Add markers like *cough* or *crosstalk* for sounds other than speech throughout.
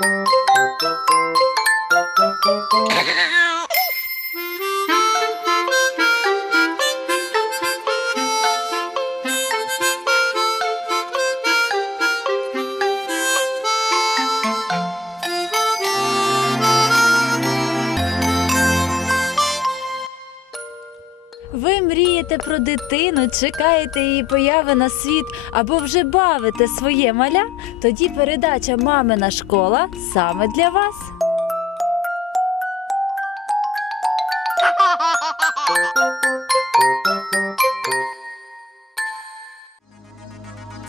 Ви мрієте про дитину, чекаєте її появи на світ або вже бавите своє маля? Тоді передача Мамина школа саме для вас.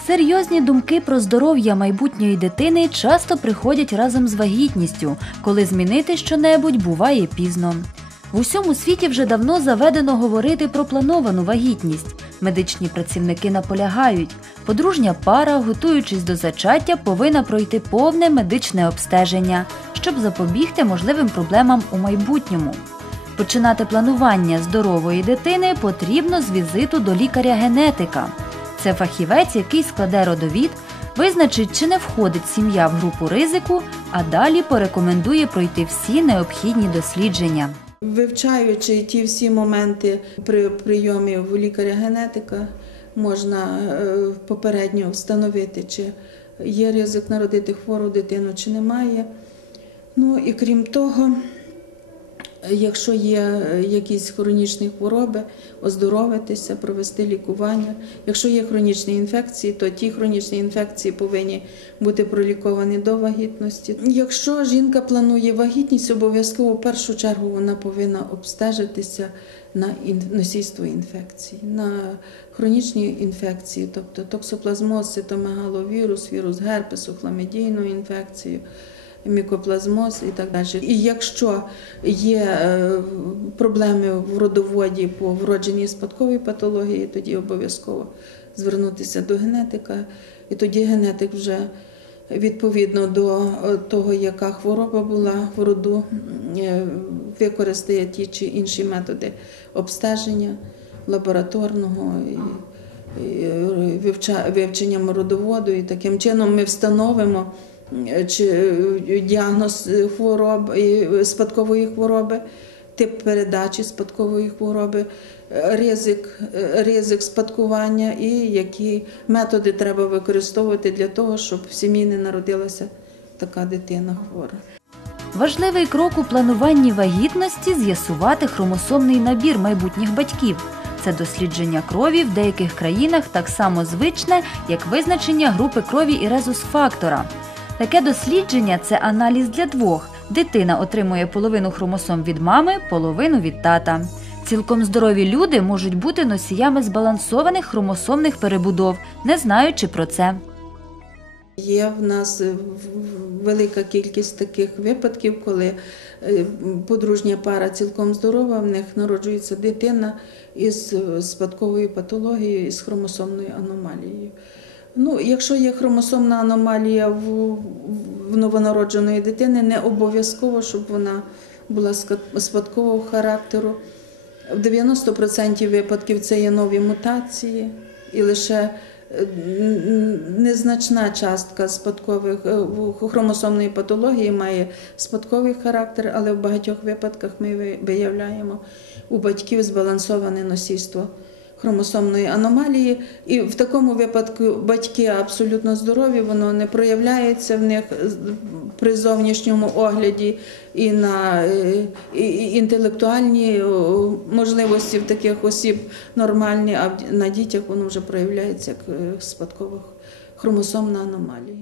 Серйозні думки про здоров'я майбутньої дитини часто приходять разом з вагітністю, коли змінити щонебудь буває пізно. В усьому світі вже давно заведено говорити про плановану вагітність. Медичні працівники наполягають, подружня пара, готуючись до зачаття, повинна пройти повне медичне обстеження, щоб запобігти можливим проблемам у майбутньому. Починати планування здорової дитини потрібно з візиту до лікаря-генетика. Це фахівець, який складе родовід, визначить, чи не входить сім'я в групу ризику, а далі порекомендує пройти всі необхідні дослідження. Вивчаючи ті всі моменти при прийомі в лікаря-генетика, можна е, попередньо встановити, чи є ризик народити хвору дитину, чи немає. Ну і крім того, якщо є е, якісь хронічні хвороби, оздоровитися, провести лікування. Якщо є хронічні інфекції, то ті хронічні інфекції повинні бути проліковані до вагітності. Якщо жінка планує вагітність, обов'язково в першу чергу вона повинна обстежитися на носійство інфекцій, на хронічні інфекції, тобто токсоплазмоз, цитомегаловірус, вірус герпесу, хламідійну інфекцію мікоплазмоз і так далі. І якщо є е, проблеми в родоводі по вродженій спадковій патології, тоді обов'язково звернутися до генетика, і тоді генетик вже відповідно до е, того, яка хвороба була в роду, е, використає ті чи інші методи обстеження лабораторного. І, вивченням родоводу, і таким чином ми встановимо чи е, діагноз е, хвороб спадкової хвороби, тип передачі спадкової хвороби, е, ризик, е, ризик спадкування і які методи треба використовувати для того, щоб в сім'ї не народилася така дитина хвора. Важливий крок у плануванні вагітності з'ясувати хромосомний набір майбутніх батьків. Це дослідження крові в деяких країнах так само звичне, як визначення групи крові і резус-фактора. Таке дослідження це аналіз для двох. Дитина отримує половину хромосом від мами, половину від тата. Цілком здорові люди можуть бути носіями збалансованих хромосомних перебудов, не знаючи про це. Є в нас е, велика кількість таких випадків, коли е, подружня пара цілком здорова, в них народжується дитина із е, спадковою патологією, із хромосомною аномалією. Ну, якщо є хромосомна аномалія в, новонародженої дитини, не обов'язково, щоб вона була спадкового характеру. В 90% випадків це є нові мутації, і лише е, незначна частка спадкових е, хромосомної патології має спадковий характер, але в багатьох випадках ми виявляємо у батьків збалансоване носійство хромосомної аномалії. І в такому випадку батьки абсолютно здорові, воно не проявляється в них при зовнішньому огляді і на е, інтелектуальні можливості в таких осіб нормальні, а на дітях воно вже проявляється як е, спадкова хромосомна аномалія.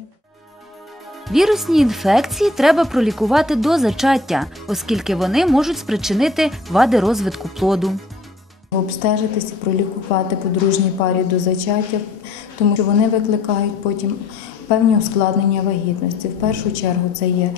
Вірусні інфекції треба пролікувати до зачаття, оскільки вони можуть спричинити вади розвитку плоду. Обстежитися, пролікувати подружній парі до зачаття, тому що вони викликають потім певні ускладнення вагітності. В першу чергу це є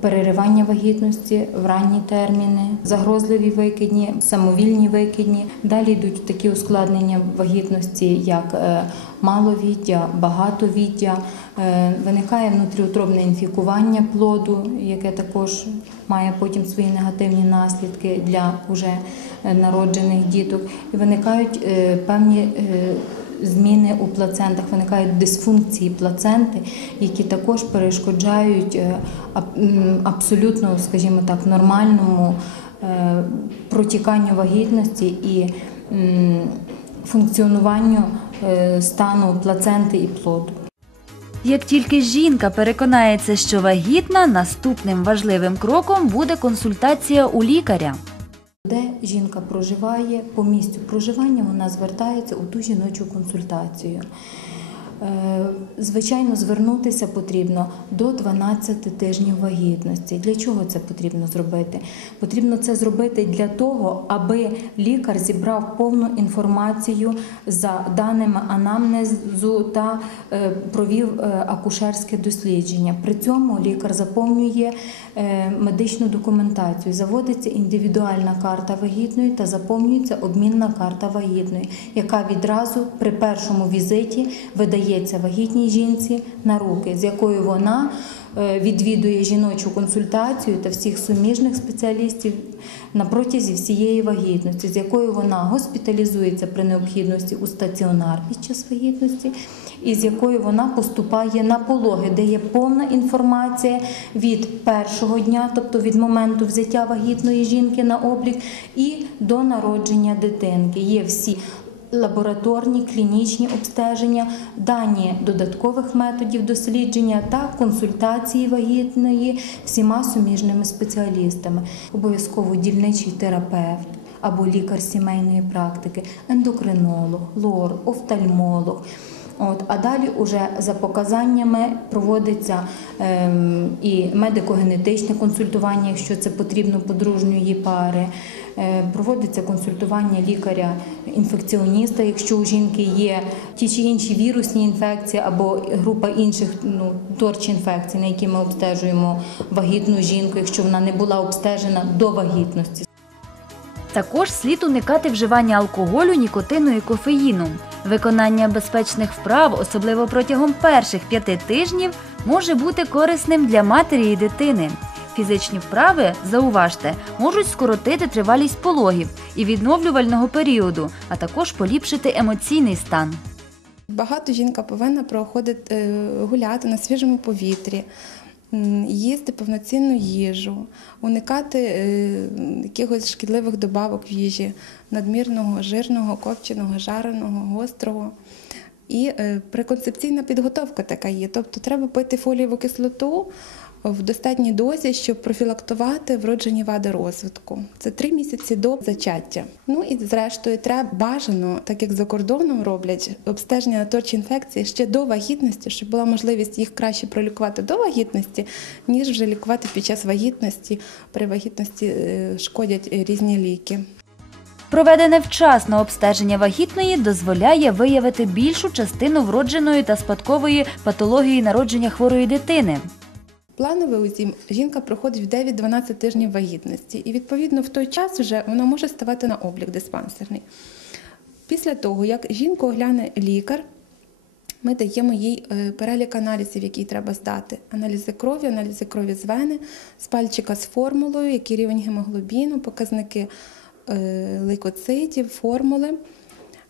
переривання вагітності в ранні терміни, загрозливі викидні, самовільні викидні. Далі йдуть такі ускладнення вагітності, як е, маловіддя, багатовіддя. Е, Виникає внутріутробне інфікування плоду, яке також має потім свої негативні наслідки для уже е, народжених діток. І виникають певні зміни у плацентах, виникають дисфункції плаценти, які також перешкоджають е, абсолютно, скажімо так, нормальному е, протіканню вагітності і функціонуванню е, стану плаценти і плоду. Як тільки жінка переконається, що вагітна, наступним важливим кроком буде консультація у лікаря. Де жінка проживає, по місцю проживання вона звертається у ту жіночу консультацію. Е, Звичайно, звернутися потрібно до 12 тижнів вагітності. Для чого це потрібно зробити? Потрібно це зробити для того, аби лікар зібрав повну інформацію за даними анамнезу та е, провів е, акушерське дослідження. При цьому лікар заповнює медичну документацію, заводиться індивідуальна карта вагітної та заповнюється обмінна карта вагітної, яка відразу при першому візиті видається вагітній жінці на руки, з якою вона е, відвідує жіночу консультацію та всіх суміжних спеціалістів на протязі всієї вагітності, з якою вона госпіталізується при необхідності у стаціонар під час вагітності, і з якою вона поступає на пологи, де є повна інформація від першого дня, тобто від моменту взяття вагітної жінки на облік, і до народження дитинки. Є всі лабораторні клінічні обстеження, дані додаткових методів дослідження та консультації вагітної всіма суміжними спеціалістами. Обов'язково дільничий терапевт або лікар сімейної практики, ендокринолог, лор, офтальмолог. От, а далі уже за показаннями проводиться ем, і медико-генетичне консультування, якщо це потрібно подружньої пари. Е, проводиться консультування лікаря-інфекціоніста, якщо у жінки є ті чи інші вірусні інфекції або група інших ну, торч інфекцій, на які ми обстежуємо вагітну жінку, якщо вона не була обстежена до вагітності. Також слід уникати вживання алкоголю, нікотину і кофеїну. Виконання безпечних вправ, особливо протягом перших п'яти тижнів, може бути корисним для матері і дитини. Фізичні вправи, зауважте, можуть скоротити тривалість пологів і відновлювального періоду, а також поліпшити емоційний стан. Багато жінка повинна проходити е, гуляти на свіжому повітрі, їсти повноцінну їжу, уникати е, якихось шкідливих добавок в їжі, надмірного, жирного, копченого, жареного, гострого. І приконцепційна преконцепційна підготовка така є. Тобто треба пити фолієву кислоту в достатній дозі, щоб профілактувати вроджені вади розвитку. Це три місяці до зачаття. Ну і зрештою, треба бажано, так як за кордоном роблять, обстеження на торч інфекції ще до вагітності, щоб була можливість їх краще пролікувати до вагітності, ніж вже лікувати під час вагітності. При вагітності е, шкодять різні ліки. Проведене вчасно обстеження вагітної дозволяє виявити більшу частину вродженої та спадкової патології народження хворої дитини. Планове УЗІ жінка проходить в 9-12 тижнів вагітності, і відповідно в той час вже вона може ставати на облік диспансерний. Після того, як жінку огляне лікар, ми даємо їй е, перелік аналізів, які треба здати. Аналізи крові, аналізи крові з вени, з пальчика з формулою, який рівень гемоглобіну, показники е, лейкоцитів, формули.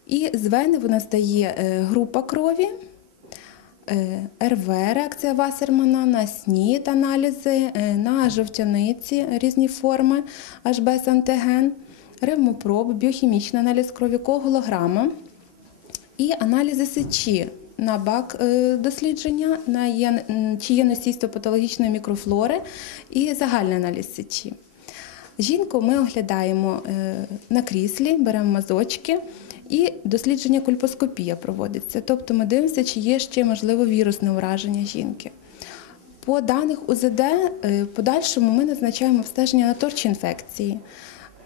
І з вени вона здає е, група крові, РВ, реакція Вассермана, на СНІД аналізи, е, на жовтяниці різні форми, HBS антиген, ревмопроб, біохімічний аналіз крові, коагулограма і аналізи сечі на бак е, дослідження, на є, чи є носійство патологічної мікрофлори і загальний аналіз сечі. Жінку ми оглядаємо е, на кріслі, беремо мазочки і дослідження кульпоскопія проводиться. Тобто ми дивимося, чи є ще можливо вірусне ураження жінки. По даних УЗД, е, подальшому ми назначаємо обстеження на торч інфекції.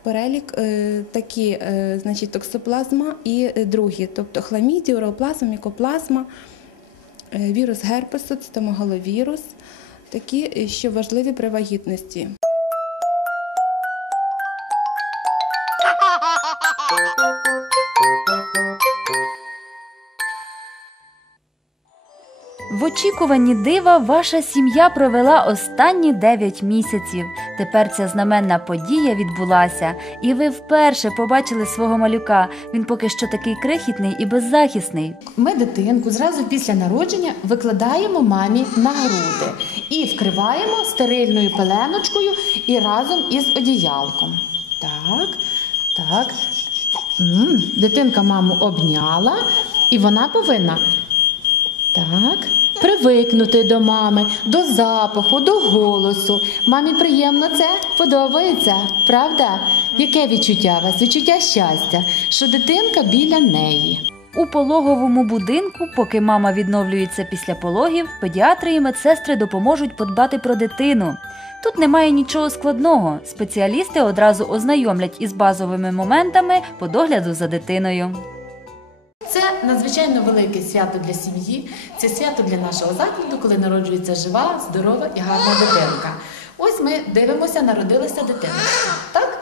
Перелік е, такі, е, значить, токсоплазма і другі, тобто хламідія, уреоплазма, мікоплазма, вірус герпесу, цитомегаловірус, такі, що важливі при вагітності. *laughs* очікуванні дива ваша сім'я провела останні 9 місяців. Тепер ця знаменна подія відбулася, і ви вперше побачили свого малюка. Він поки що такий крихітний і беззахисний. Ми дитинку зразу після народження викладаємо мамі на груди і вкриваємо стерильною пеленочкою і разом із одіялком. Так, так. Дитинка маму обняла, і вона повинна так, привикнути до мами, до запаху, до голосу. Мамі приємно це подобається, правда? Яке відчуття у вас? Відчуття щастя, що дитинка біля неї. У пологовому будинку, поки мама відновлюється після пологів, педіатри і медсестри допоможуть подбати про дитину. Тут немає нічого складного. Спеціалісти одразу ознайомлять із базовими моментами по догляду за дитиною. Це надзвичайно велике свято для сім'ї. Це свято для нашого закладу, коли народжується жива, здорова і гарна дитинка. Ось ми дивимося, народилася дитиночка. Так?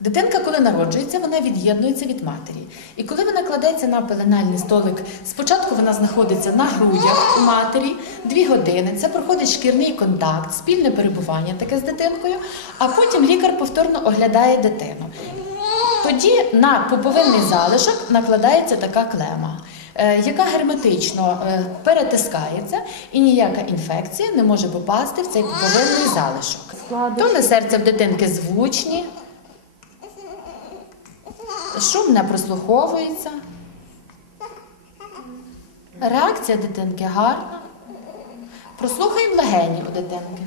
Дитинка, коли народжується, вона від'єднується від матері. І коли вона кладеться на пеленальний столик, спочатку вона знаходиться на грудях у матері дві години. Це проходить шкірний контакт, спільне перебування таке з дитинкою, а потім лікар повторно оглядає дитину. Тоді на пуповинний залишок накладається така клема, е, яка герметично е, перетискається, і ніяка інфекція не може попасти в цей пуповинний залишок. Тони серця в дитинки звучні, шум не прослуховується. Реакція дитинки гарна. Прослухаємо легені у дитинки.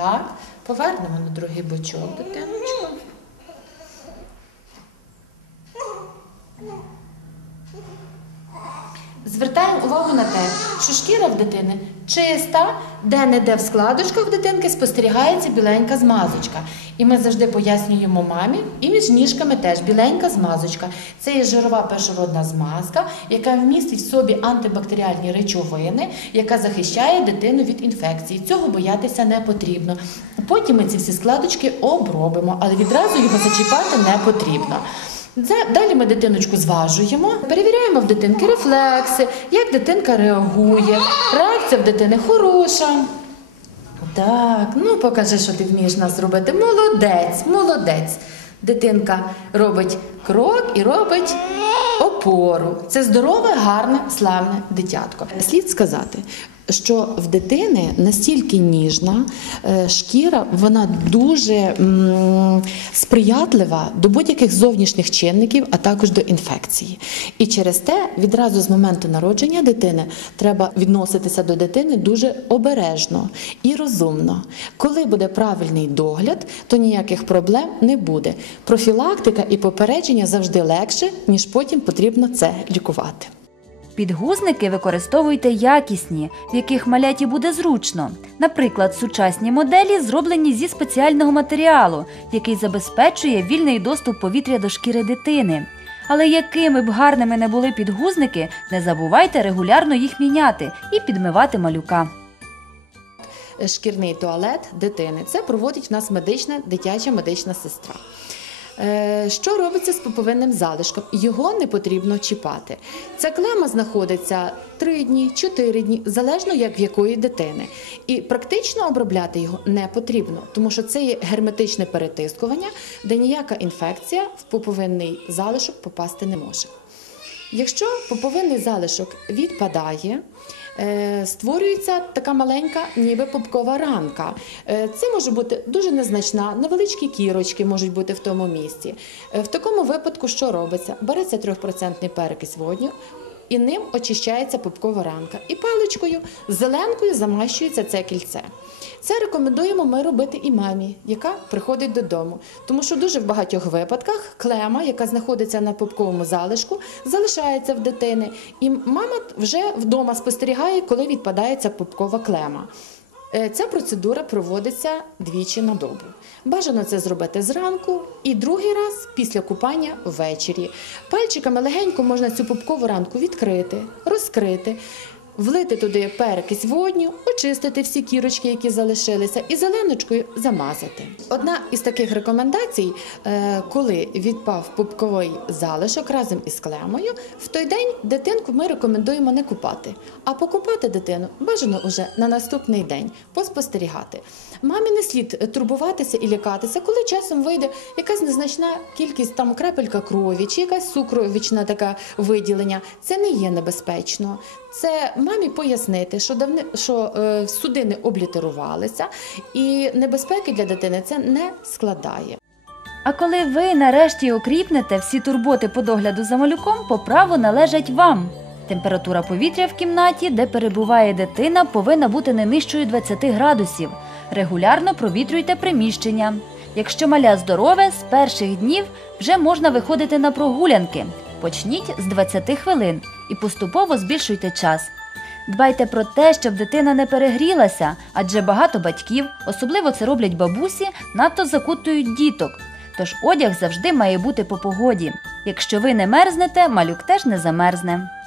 Так, повернемо на другий бочок дитиночку. Звертаємо увагу на те, що шкіра в дитини чиста, де-не-де в складочках дитинки спостерігається біленька змазочка. І ми завжди пояснюємо мамі, і між ніжками теж біленька змазочка. Це є жирова першородна змазка, яка вмістить в собі антибактеріальні речовини, яка захищає дитину від інфекції. Цього боятися не потрібно. Потім ми ці всі складочки обробимо, але відразу його зачіпати не потрібно. Далі ми дитиночку зважуємо, перевіряємо в дитинки рефлекси, як дитинка реагує. Реакція в дитини хороша. Так, ну покажи, що ти вмієш нас робити. Молодець, молодець. Дитинка робить крок і робить опору. Це здорове, гарне, славне дитятко. Слід сказати, що в дитини настільки ніжна е, шкіра, вона дуже сприятлива до будь-яких зовнішніх чинників, а також до інфекції. І через те відразу з моменту народження дитини треба відноситися до дитини дуже обережно і розумно. Коли буде правильний догляд, то ніяких проблем не буде. Профілактика і попередження завжди легше, ніж потім потрібно це лікувати. Підгузники використовуйте якісні, в яких маляті буде зручно. Наприклад, сучасні моделі зроблені зі спеціального матеріалу, який забезпечує вільний доступ повітря до шкіри дитини. Але якими б гарними не були підгузники, не забувайте регулярно їх міняти і підмивати малюка. шкірний туалет дитини. Це проводить в нас медична дитяча медична сестра. Е, Що робиться з пуповинним залишком? Його не потрібно чіпати. Ця клема знаходиться 3 дні, 4 дні, залежно як в якої дитини. І практично обробляти його не потрібно, тому що це є герметичне перетискування, де ніяка інфекція в пуповинний залишок попасти не може. Якщо поповинний залишок відпадає, створюється така маленька, ніби пупкова ранка. Е, Це може бути дуже незначна, невеличкі кірочки можуть бути в тому місці. Е, В такому випадку що робиться? Береться 3% перекись водню. І ним очищається пупкова ранка. І паличкою, зеленкою замащується це кільце. Це рекомендуємо ми робити і мамі, яка приходить додому. Тому що дуже в багатьох випадках клема, яка знаходиться на пупковому залишку, залишається в дитини. І мама вже вдома спостерігає, коли відпадає ця пупкова клема. Е, Ця процедура проводиться двічі на добу. Бажано це зробити зранку і другий раз після купання ввечері. Пальчиками легенько можна цю пупкову ранку відкрити, розкрити. Влити туди перекись водню, очистити всі кірочки, які залишилися, і зеленочкою замазати. Одна із таких рекомендацій, е, коли відпав пупковий залишок разом із клемою, в той день дитинку ми рекомендуємо не купати, а покупати дитину бажано уже на наступний день, поспостерігати. Мамі не слід турбуватися і лякатися, коли часом вийде якась незначна кількість там крапелька крові чи якась сукровічна така виділення. Це не є небезпечно. Це мамі пояснити, що давни що е, судини облітерувалися, і небезпеки для дитини це не складає. А коли ви нарешті окріпнете, всі турботи по догляду за малюком по праву належать вам. Температура повітря в кімнаті, де перебуває дитина, повинна бути не нижчою 20 градусів. Регулярно провітрюйте приміщення. Якщо маля здорове, з перших днів вже можна виходити на прогулянки. Почніть з 20 хвилин і поступово збільшуйте час. Дбайте про те, щоб дитина не перегрілася, адже багато батьків, особливо це роблять бабусі, надто закутують діток. Тож одяг завжди має бути по погоді. Якщо ви не мерзнете, малюк теж не замерзне.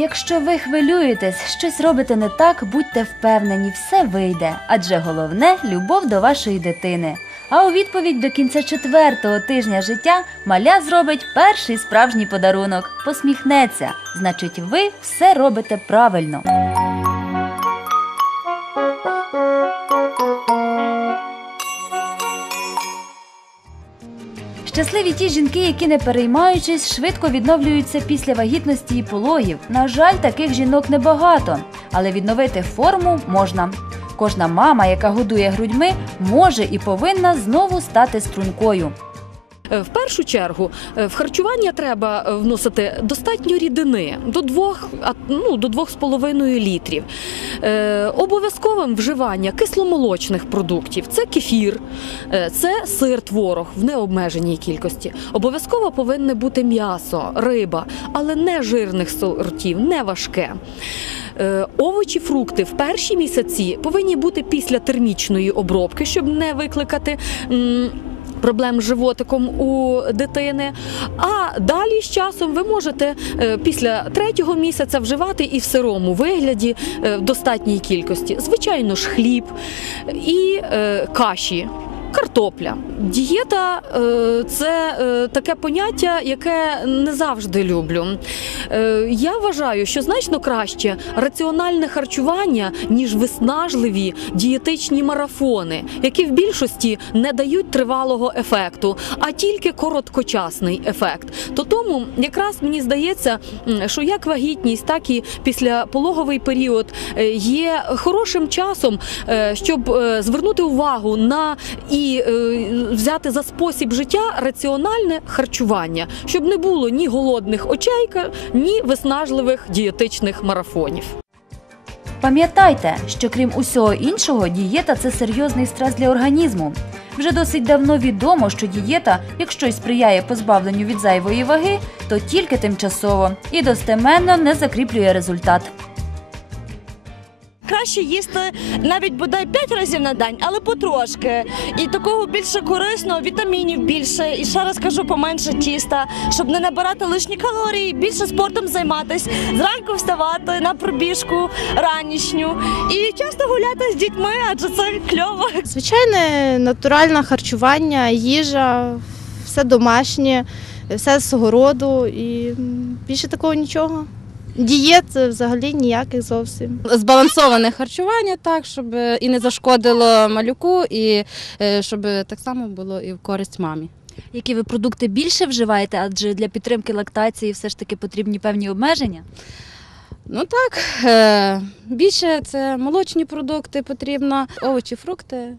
Якщо ви хвилюєтесь, щось робите не так, будьте впевнені, все вийде, адже головне любов до вашої дитини. А у відповідь до кінця четвертого тижня життя маля зробить перший справжній подарунок, посміхнеться. Значить, ви все робите правильно. Щасливі ті жінки, які не переймаючись, швидко відновлюються після вагітності і пологів. На жаль, таких жінок небагато, але відновити форму можна. Кожна мама, яка годує грудьми, може і повинна знову стати стрункою. Е, В першу чергу е, в харчування треба е, вносити достатньо рідини до двох, а, ну, до двох з половиною літрів. Обов'язковим вживання кисломолочних продуктів це кефір, це сир творог в необмеженій кількості. Обов'язково повинне бути м'ясо, риба, але не жирних сортів, не важке. Овочі, фрукти в перші місяці повинні бути після термічної обробки, щоб не викликати. Проблем з животиком у дитини. А далі з часом ви можете е, після третього місяця вживати і в сирому вигляді е, в достатній кількості. Звичайно ж, хліб і е, каші. Картопля. Дієта е, це е, таке поняття, яке не завжди люблю. Е, я вважаю, що значно краще раціональне харчування, ніж виснажливі дієтичні марафони, які в більшості не дають тривалого ефекту, а тільки короткочасний ефект. То тому якраз мені здається, що як вагітність, так і післяпологовий період є хорошим часом, щоб звернути увагу на і е, взяти за спосіб життя раціональне харчування, щоб не було ні голодних очейка, ні виснажливих дієтичних марафонів. Пам'ятайте, що крім усього іншого, дієта це серйозний стрес для організму. Вже досить давно відомо, що дієта, якщо й сприяє позбавленню від зайвої ваги, то тільки тимчасово і достеменно не закріплює результат. Краще їсти навіть бодай 5 разів на день, але потрошки. І такого більше корисного, вітамінів більше. І ще раз кажу, поменше тіста, щоб не набирати лишні калорії, більше спортом займатися, зранку вставати на пробіжку ранішню і часто гуляти з дітьми, адже це кльово. Звичайне натуральне харчування, їжа, все домашнє, все з городу і більше такого нічого. Дієт взагалі ніяких зовсім. збалансоване харчування, так, щоб і не зашкодило малюку, і е, щоб так само було і в користь мамі. Які ви продукти більше вживаєте, адже для підтримки лактації все ж таки потрібні певні обмеження? Ну так, е, більше це молочні продукти потрібно, овочі, фрукти.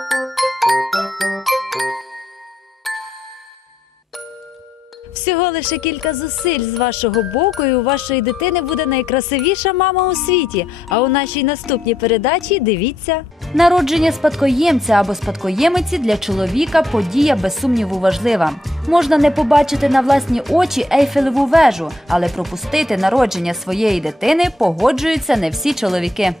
*laughs* лише кілька зусиль з вашого боку, і у вашої дитини буде найкрасивіша мама у світі. А у нашій наступній передачі дивіться. Народження спадкоємця або спадкоємиці для чоловіка подія без сумніву важлива. Можна не побачити на власні очі Ейфелеву вежу, але пропустити народження своєї дитини погоджуються не всі чоловіки.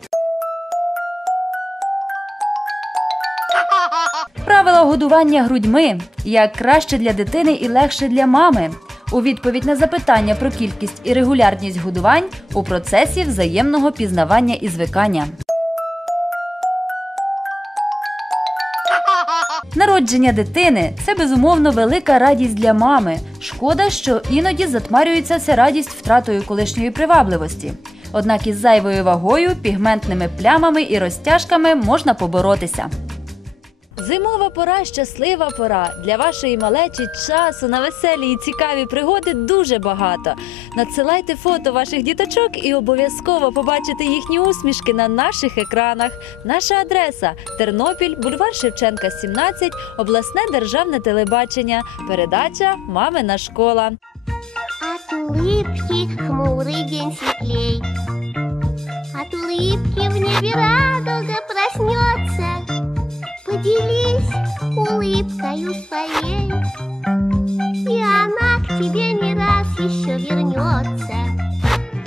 Правила годування грудьми як краще для дитини і легше для мами. У відповідь на запитання про кількість і регулярність годувань у процесі взаємного пізнавання і звикання. Народження дитини це безумовно велика радість для мами. Шкода, що іноді затмарюється ця радість втратою колишньої привабливості. Однак із зайвою вагою, пігментними плямами і розтяжками можна поборотися. Зимова пора щаслива пора. Для вашої малечі часу на веселі і цікаві пригоди дуже багато. Надсилайте фото ваших діточок і обов'язково побачите їхні усмішки на наших екранах. Наша адреса Тернопіль, бульвар Шевченка, 17, обласне державне телебачення. Передача Мамина школа. От улыбки хмурый день светлей. От улыбки в небе радуга проснется. Поделись улыбкою своей, И она к тебе не раз еще вернется.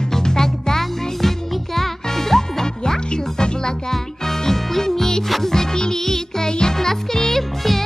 И тогда наверняка вдруг запляшут облака, И кузнечик запеликает на скрипке